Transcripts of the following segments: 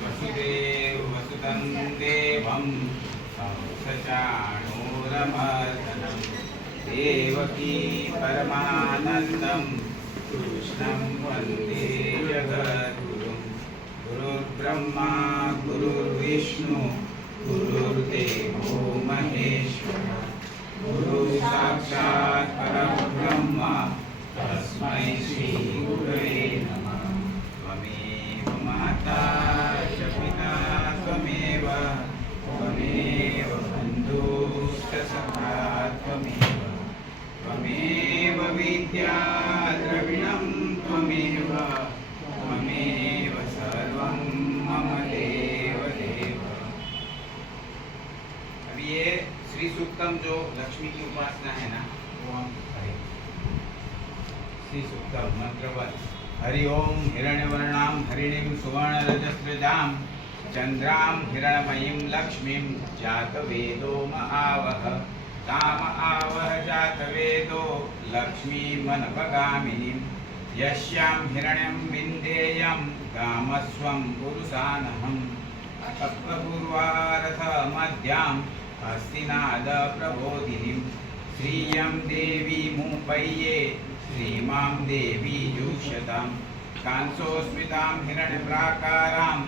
वसुदेव वसुतं देवं कंसचाणूरमर्दनं देवकी परमानन्दं कृष्णं वन्दे जगद्गुरुं गुरुर्ब्रह्मा गुरुर्विष्णु गुरुर्देवो महेश्वरः गुरुः साक्षात् परब्रह्म तस्मै श्री गुरवे नमः। त्वमेव माता च पिता त्वमेव त्वमेव बन्धुश्च सखा त्वमेव त्वमेव विद्या द्रविणं त्वमेव त्वमेव सर्वं मम देव देव। अभी ये श्री सूक्तम जो लक्ष्मी की उपासना है ना वो हम करें। श्री सूक्तम मंत्रवत हरि ओम हिरण्यवर्णां हरिणीं सुवर्णरजस्रजां चंद्रां हिरण्मयीं लक्ष्मीं जातवेदो महावह ताम आवह जातवेदो लक्ष्मीमनपगामिनीं यस्यां हिरण्यं विन्देयं कामस्वं पुरुषानहम् अप्पूर्वारथ मध्यां हस्तिनाद प्रबोधिनीं श्रियं देवी मुपय्ये श्रीमां देवी जुष्यतां कांसोस्मितां हिरण्यप्राकारां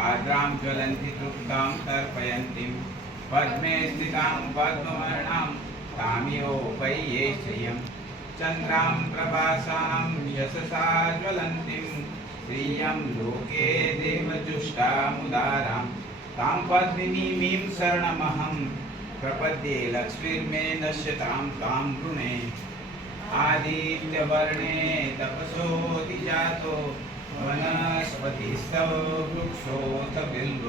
आर्द्रां ज्वलन्ति तृप्तां तर्पयन्तीं पद्मे स्थितां पद्मवर्णां तामियोपय्ये श्रियं चन्द्रां प्रभासां यशसा ज्वलन्तीं श्रियं लोके देवजुष्टामुदारां तां पद्मिनीमीं शरणमहं प्रपद्ये लक्ष्मीर्मे नश्यतां तां वृणे आदित्यवर्णे तपसोऽधिजातो वनस्पतिस्तव वृक्षोऽथ बिल्व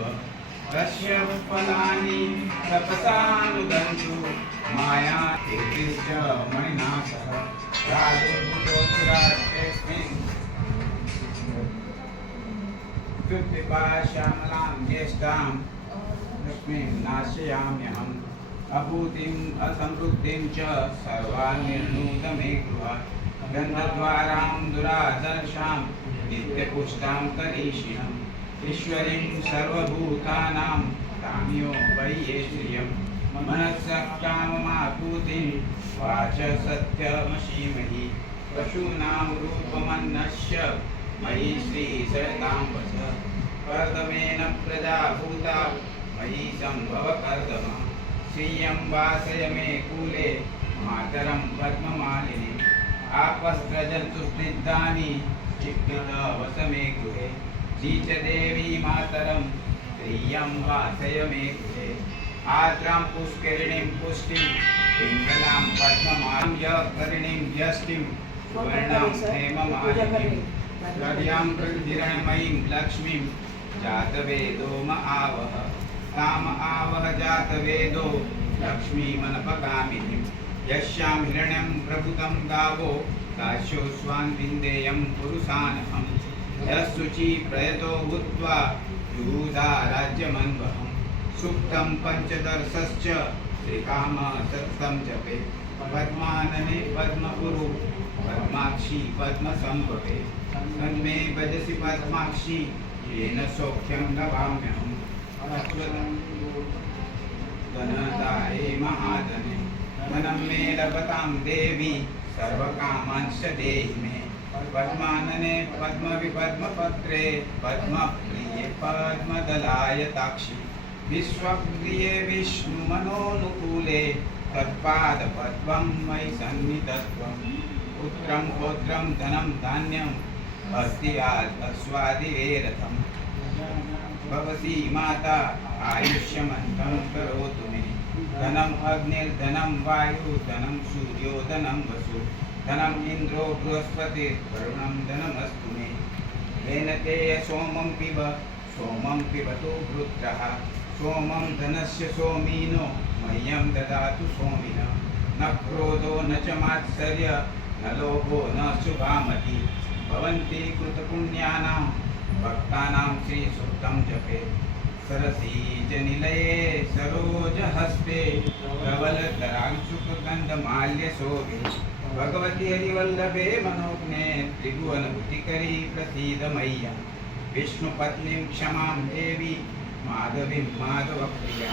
तस्य फलानि तपसानुदन्तु माया तेभिश्च मणिना सह प्रादुर्भूतोऽसुरास्मिन् कृत्तिपाश्यामलां ज्येष्ठां लक्ष्मीं नाशयाम्यहम् अभूतिम् असमृद्धिं च सर्वान् निर्णूतमे गृहात् गन्धद्वारां दुरादर्शां नित्यपुष्टां करीषिणम् ईश्वरीं सर्वभूतानां तामियोपय्ये श्रियं मनस्सक्ताममाभूतिं वाच सत्यमशीमहि पशूनां रूपमन्नस्य मयि श्रीसरतां वच कर्दमेन प्रजा भूता मयि सम्भव कर्दम श्रियं वासय मे कूले मातरं पद्ममालिनीम् आपस्त्रजन्तुस्निग्धानि चित्तितवस मे गृहे च देवी मातरं श्रियं वासय मे गृहे आर्द्रां पुष्करिणीं पुष्टिं पिङ्गलां पद्ममालिं यकरिणीं व्यष्टिं सुवर्णां हेममालिनीं गद्यां हिरण्मयीं लक्ष्मीं जातवेदो महावह ताम आवह जातवेदो लक्ष्मीमनपगामिनीं यस्यां हिरण्यं प्रभुतं गावो दास्योऽस्वान् विन्देयं पुरुषानहम् यस्सुचि प्रयतो भूत्वा युधा राज्यमन्वहम् सुप्तं पञ्चदर्शश्च श्रीकाम सत्तं जपे पद्मानने पद्मपुरु पद्माक्षी पद्मसम्भवे तन्मे भजसि पद्माक्षी येन सौख्यं लभाम्यहम् धनदाये महाधने धनं मे लभतां देवी सर्वकामांश्च देहि मे पद्मानने पद्मविपद्मपत्रे पद्मप्रिये पद्मदलायताक्षि विश्वप्रिये विष्णुमनोनुकूले तत्पादपद्मं मयि सन्निधत्वं पुत्रं पौत्रं धनं धान्यम् अस्ति अस्वादिवेरथम् भवसी माता आयुष्यमन्तं करोतु मे धनम् अग्निर्धनं वायु धनं सूर्यो धनं वसु धनम् इन्द्रो बृहस्पतिर्वरुणं धनमस्तु मे येन ते सोमं पिब सोमं पिबतु वृत्रः सोमं धनस्य सोमिनो मह्यं ददातु सोमिनः न क्रोधो न च मात्सर्य न लोभो न शुभामति भवन्ति कृतपुण्यानां भक्तानां श्रीसूक्तं जपेत् सरसीजनिलये सरोजहस्ते प्रबलतरांशुकगन्धमाल्यशोभे भगवती हरिवल्लभे मनोज्ञे त्रिभुवनभूतिकरी प्रसीद मय्या विष्णुपत्नीं क्षमां देवी माधवीं माधवप्रिया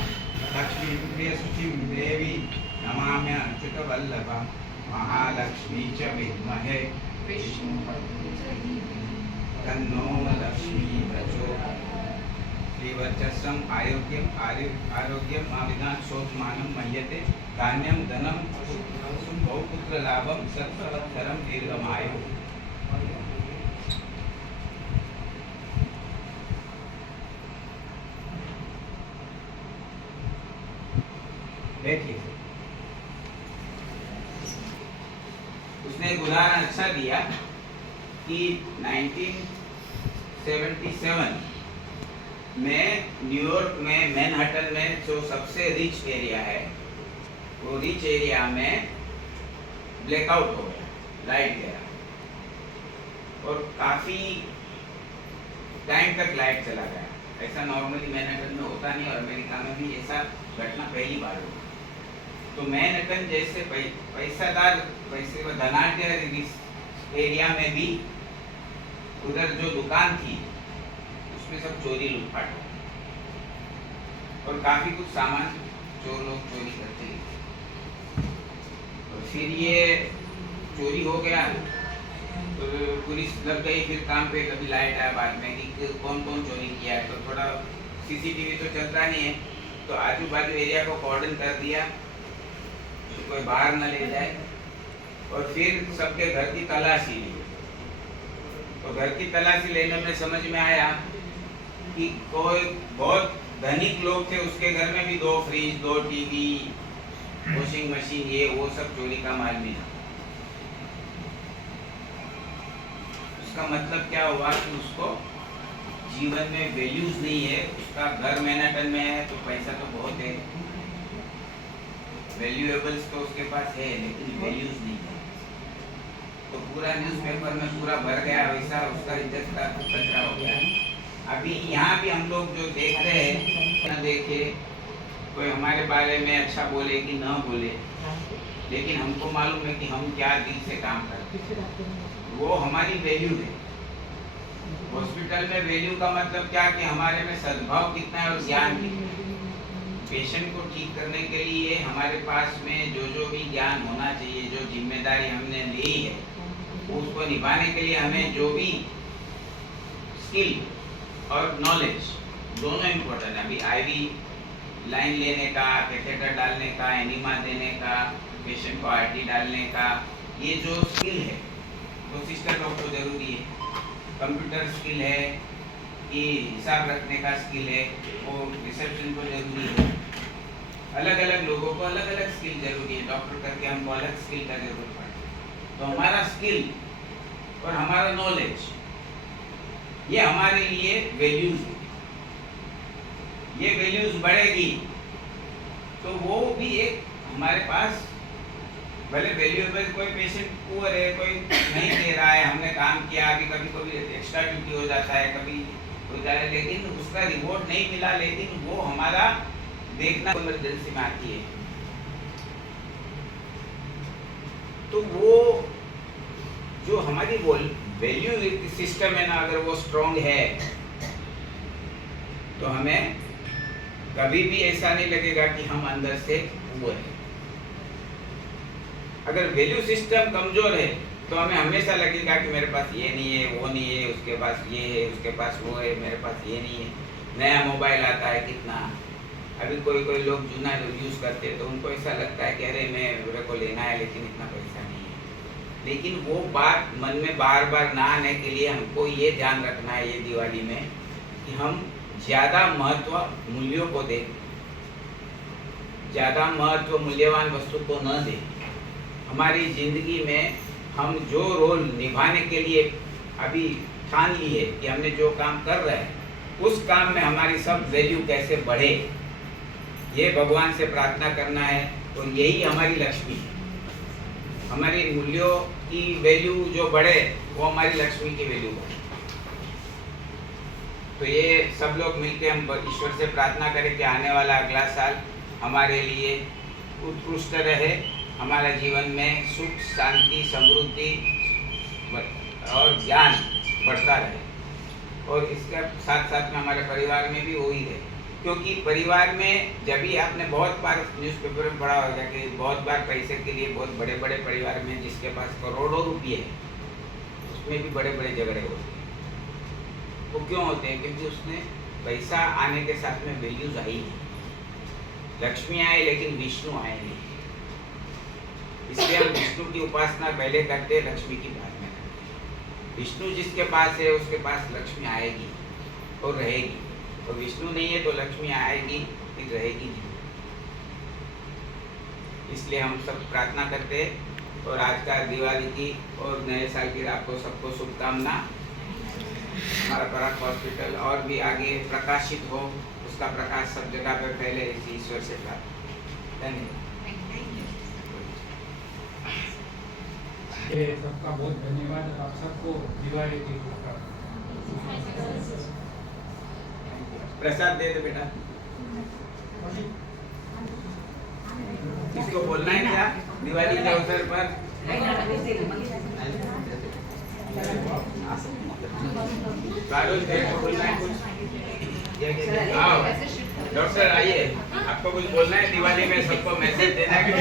लक्ष्मीं प्रियसुचीं देवी नमाम्यच्युतवल्लभां महालक्ष्मी च विद्महे तन्नो लक्ष्मी प्रचोदयात् श्रीवर्चस्वम् आरोग्यम् आविधान शोभमानं मह्यते धान्यं धनं बहुपुत्रलाभं सत्सवत्सरं दीर्घमायुः। देखिए उसने एक उदाहरण अच्छा दिया कि 1977 में न्यूयॉर्क में मैनहट्टन में जो सबसे रिच एरिया है वो रिच एरिया में ब्लैकआउट हो गया, लाइट गया और काफी टाइम तक लाइट चला गया। ऐसा नॉर्मली मैनहट्टन में होता नहीं और अमेरिका में भी ऐसा घटना पहली बार हुई। तो मैनहट्टन जैसे पैसादार धनाढ्य एरिया में भी उधर जो दुकान थी उसमें सब चोरी लूटपाट हो और काफी कुछ सामान चोर लोग चोरी करते हैं। तो फिर ये चोरी हो गया तो पुलिस लग गई फिर काम पे। कभी लाइट आया बाद में कि कौन कौन चोरी किया है, तो थोड़ा सीसीटीवी तो चलता नहीं है तो आजू बाजू एरिया को कॉर्डन कर दिया तो कोई बाहर न ले जाए और फिर सबके घर की तलाशी ली। तो घर की तलाशी लेने में समझ में आया कि कोई बहुत धनिक लोग थे, उसके घर में भी 2 फ्रिज 2 टीवी वॉशिंग मशीन ये वो सब चोरी का माल मिला। उसका मतलब क्या हुआ कि उसको जीवन में वैल्यूज नहीं है। उसका घर मैनहट्टन में है तो पैसा तो बहुत है, वैल्यूएबल्स तो उसके पास है लेकिन वैल्यूज नहीं है। तो पूरा न्यूज़पेपर में पूरा भर गया वैसा उसका इज्जत का कचरा हो गया। अभी यहाँ भी हम लोग जो देख रहे हैं न देखे, कोई हमारे बारे में अच्छा बोले कि न बोले, लेकिन हमको मालूम है कि हम क्या दिल से काम करते हैं, वो हमारी वैल्यू है। हॉस्पिटल में वैल्यू का मतलब क्या कि हमारे में सद्भाव कितना है और ज्ञान कितना है। पेशेंट को ठीक करने के लिए हमारे पास में जो भी ज्ञान होना चाहिए, जो जिम्मेदारी हमने ली है उसको निभाने के लिए हमें जो भी स्किल और नॉलेज दोनों इम्पोर्टेंट है। अभी आईवी लाइन लेने का, कैथेटर डालने का, एनिमा देने का, पेशेंट को आरटी डालने का, ये जो स्किल है वो सिस्टर डॉक्टर जरूरी है। कंप्यूटर स्किल है, ये हिसाब रखने का स्किल है, वो रिसेप्शन को जरूरी है। अलग अलग लोगों को अलग अलग स्किल जरूरी है। डॉक्टर करके हमको अलग स्किल का जरूरत पड़ती है। तो हमारा स्किल और हमारा नॉलेज ये हमारे लिए वैल्यूज है। ये वैल्यूज बढ़ेगी तो वो भी एक हमारे पास, भले वैल्यूएबल कोई पेशेंट पुअर है, कोई नहीं दे रहा है, हमने काम किया, अभी कभी कभी एक्स्ट्रा ड्यूटी हो जाता है, कभी होता है, लेकिन उसका रिवॉर्ड नहीं मिला, लेकिन वो हमारा देखना इमरजेंसी में आती है। तो वो जो हमारी वैल्यू सिस्टम है ना, अगर वो स्ट्रॉन्ग है तो हमें कभी भी ऐसा नहीं लगेगा कि हम अंदर से पुअर हैं। अगर वैल्यू सिस्टम कमजोर है तो हमें हमेशा लगेगा कि मेरे पास ये नहीं है, वो नहीं है, उसके पास ये है, उसके पास वो है, मेरे पास ये नहीं है। नया मोबाइल आता है कितना, अभी कोई लोग चूना यूज़ करते हैं तो उनको ऐसा लगता है कि अरे मेरे को लेना है लेकिन इतना पैसा नहीं है। लेकिन वो बात मन में बार बार ना आने के लिए हमको ये ध्यान रखना है ये दिवाली में कि हम ज़्यादा महत्व मूल्यों को दें, ज़्यादा महत्व मूल्यवान वस्तु को न दें। हमारी ज़िंदगी में हम जो रोल निभाने के लिए अभी ठान ली है कि हमने जो काम कर रहे हैं उस काम में हमारी सब वैल्यू कैसे बढ़े, ये भगवान से प्रार्थना करना है। तो यही हमारी लक्ष्मी है। हमारी मूल्यों की वैल्यू जो बढ़े वो हमारी लक्ष्मी की वैल्यू बढ़े। तो ये सब लोग मिलकर हम ईश्वर से प्रार्थना करें कि आने वाला अगला साल हमारे लिए उत्कृष्ट रहे, हमारे जीवन में सुख, शांति, समृद्धि और ज्ञान बढ़ता रहे, और इसके साथ साथ में हमारे परिवार में भी वही रहे। क्योंकि परिवार में जब भी आपने बहुत बार न्यूज़पेपर में पढ़ा होगा कि बहुत बार पैसे के लिए बहुत बड़े बड़े परिवार में जिसके पास करोड़ों रुपये है उसमें भी बड़े बड़े झगड़े होते हैं। वो क्यों होते हैं? क्योंकि उसने पैसा आने के साथ में वैल्यूज आई नहीं, लक्ष्मी आए लेकिन विष्णु आए नहीं। इसलिए हम विष्णु की उपासना पहले करते हैं, लक्ष्मी की बाद में करते। विष्णु जिसके पास है उसके पास लक्ष्मी आएगी और रहेगी, और विष्णु नहीं है तो लक्ष्मी आएगी फिर रहेगी नहीं। इसलिए हम सब प्रार्थना करते हैं। और आज का दिवाली की और नए साल की आपको सबको शुभकामना। हमारा पराग हॉस्पिटल और भी आगे प्रकाशित हो, उसका प्रकाश सब जगह पर फैले, इसी ईश्वर से प्रार्थना। धन्यवाद। सबका बहुत धन्यवाद। आप सबको दिवाली की प्रसाद दे दे बेटा। इसको बोलना है क्या दिवाली के अवसर पर? बोलना है कुछ? आओ डॉक्टर आइए, आपको कुछ बोलना है दिवाली में, सबको मैसेज देना है कि